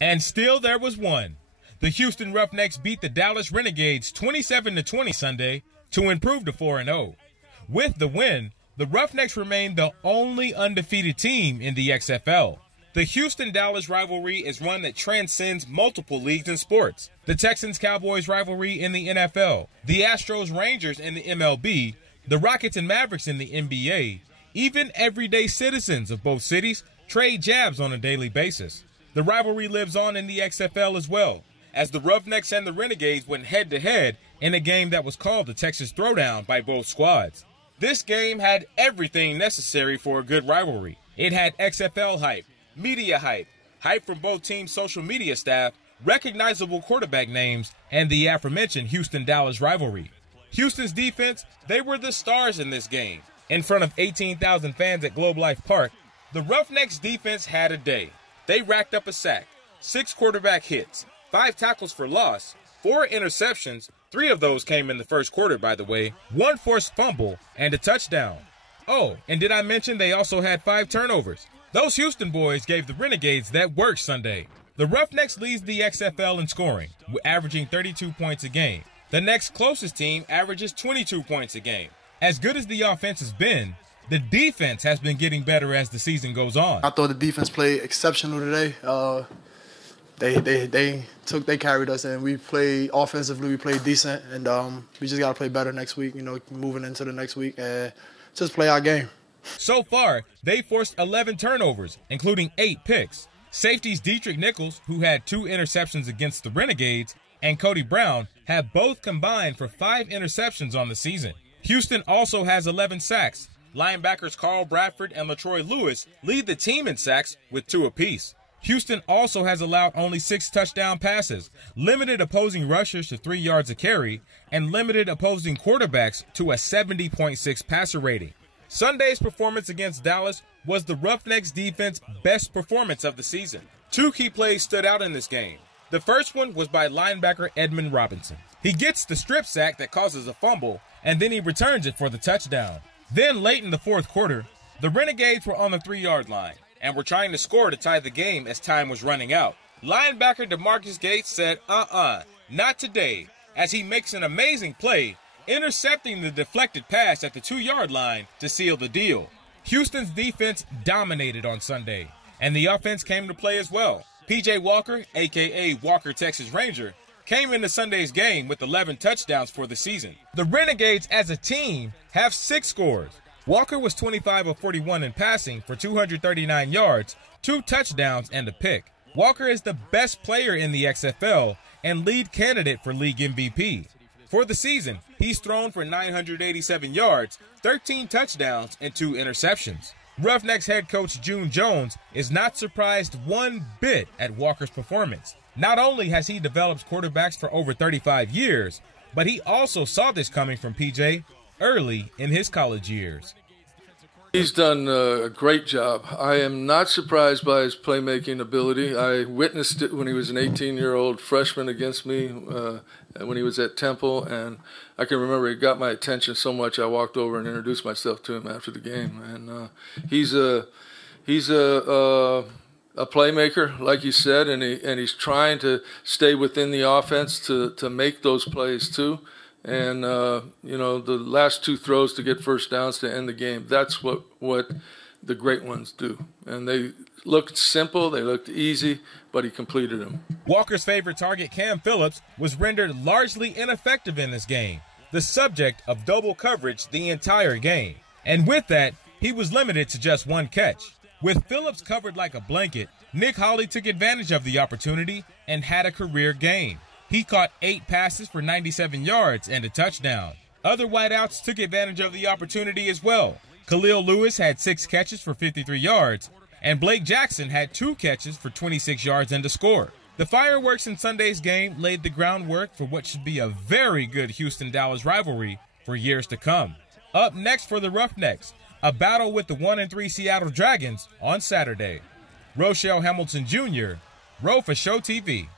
And still there was one. The Houston Roughnecks beat the Dallas Renegades 27-20 Sunday to improve to 4-0. With the win, the Roughnecks remain the only undefeated team in the XFL. The Houston-Dallas rivalry is one that transcends multiple leagues and sports. The Texans-Cowboys rivalry in the NFL, the Astros-Rangers in the MLB, the Rockets and Mavericks in the NBA, even everyday citizens of both cities trade jabs on a daily basis. The rivalry lives on in the XFL as well, as the Roughnecks and the Renegades went head-to-head in a game that was called the Texas Throwdown by both squads. This game had everything necessary for a good rivalry. It had XFL hype, media hype, hype from both teams' social media staff, recognizable quarterback names, and the aforementioned Houston-Dallas rivalry. Houston's defense, they were the stars in this game. In front of 18,000 fans at Globe Life Park, the Roughnecks defense had a day. They racked up a sack, 6 quarterback hits, 5 tackles for loss, 4 interceptions, 3 of those came in the first quarter, by the way, 1 forced fumble, and a touchdown. Oh, and did I mention they also had 5 turnovers? Those Houston boys gave the Renegades that work Sunday. The Roughnecks leads the XFL in scoring, averaging 32 points a game. The next closest team averages 22 points a game. As good as the offense has been, the defense has been getting better as the season goes on. I thought the defense played exceptional today. They carried us, and we played offensively. We played decent, and we just got to play better next week. You know, moving into the next week, and just play our game. So far, they forced 11 turnovers, including 8 picks. Safeties Dietrich Nichols, who had 2 interceptions against the Renegades, and Cody Brown have both combined for 5 interceptions on the season. Houston also has 11 sacks. Linebackers Carl Bradford and LaTroy Lewis lead the team in sacks with 2 apiece. Houston also has allowed only 6 touchdown passes, limited opposing rushers to 3 yards a carry, and limited opposing quarterbacks to a 70.6 passer rating. Sunday's performance against Dallas was the Roughnecks' defense best performance of the season. 2 key plays stood out in this game. The first one was by linebacker Edmund Robinson. He gets the strip sack that causes a fumble, and then he returns it for the touchdown. Then late in the fourth quarter, the Renegades were on the 3-yard line and were trying to score to tie the game as time was running out. Linebacker DeMarcus Gates said, not today, as he makes an amazing play, intercepting the deflected pass at the 2-yard line to seal the deal. Houston's defense dominated on Sunday, and the offense came to play as well. P.J. Walker, a.k.a. Walker Texas Ranger, came into Sunday's game with 11 touchdowns for the season. The Renegades as a team have 6 scores. Walker was 25 of 41 in passing for 239 yards, 2 touchdowns, and a pick. Walker is the best player in the XFL and lead candidate for league MVP. For the season, he's thrown for 987 yards, 13 touchdowns, and 2 interceptions. Roughnecks head coach June Jones is not surprised one bit at Walker's performance. Not only has he developed quarterbacks for over 35 years, but he also saw this coming from PJ early in his college years. He's done a great job. I am not surprised by his playmaking ability. I witnessed it when he was an 18-year-old freshman against me when he was at Temple, and I can remember it got my attention so much I walked over and introduced myself to him after the game. And he's a playmaker, like you said, and he's trying to stay within the offense to make those plays too. And, you know, the last 2 throws to get first downs to end the game, that's what the great ones do. And they looked simple, they looked easy, but he completed them. Walker's favorite target, Cam Phillips, was rendered largely ineffective in this game, the subject of double coverage the entire game. And with that, he was limited to just 1 catch. With Phillips covered like a blanket, Nick Hawley took advantage of the opportunity and had a career game. He caught 8 passes for 97 yards and a touchdown. Other wideouts took advantage of the opportunity as well. Khalil Lewis had 6 catches for 53 yards, and Blake Jackson had 2 catches for 26 yards and a score. The fireworks in Sunday's game laid the groundwork for what should be a very good Houston-Dallas rivalry for years to come. Up next for the Roughnecks, a battle with the 1-3 Seattle Dragons on Saturday. Roushell Hamilton Jr., Ro4Sho TV.